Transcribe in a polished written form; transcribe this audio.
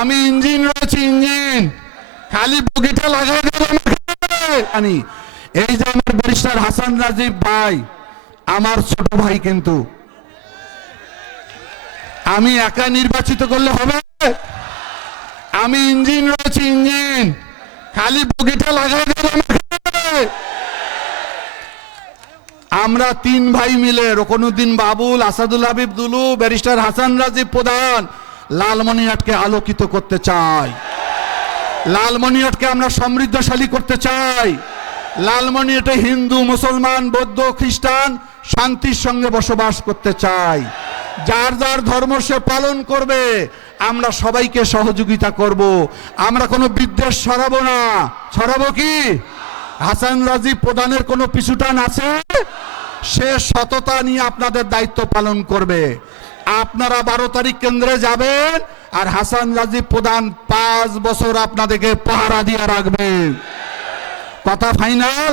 আমি ইঞ্জিন রয়েছে, ইঞ্জিন খালি বগিটা লাগাই দেবেন। এই যে আমার ব্যারিস্টার হাসান রাজীব ভাই, আমার ছোট ভাই, কিন্তু আমি একা নির্বাচিত করলে হবে? আমি ইঞ্জিন রয়েছে, ইঞ্জিন খালি বগিটা লাগাই দেবেন। আমরা তিন ভাই মিলে রকনুদ্দিন বাবুল, আসাদুল হাবিব দুলু, ব্যারিস্টার হাসান রাজীব প্রধান লালমনিরহাটকে আলোকিত করতে চাই। লালমনিরহাটকে আমরা সমৃদ্ধশালী করতে চাই। লালমনিরহাটে হিন্দু, মুসলমান, বৌদ্ধ, খ্রিস্টান শান্তির সঙ্গে বসবাস করতে চাই। যার যার ধর্ম সে পালন করবে, আমরা সবাইকে সহযোগিতা করব। আমরা কোনো বিদ্বেষ ছড়াবো না। ছড়াবো কি? হাসান রাজীব প্রধানের কোনো পিছুটান আছে? সে সততা নিয়ে আপনাদের দায়িত্ব পালন করবে। আপনারা 12 তারিখ কেন্দ্রে যাবেন, আর হাসান রাজীব প্রধান 5 বছর আপনাদেরকে পাহারা দিয়ে রাখবেন। কথা ফাইনাল?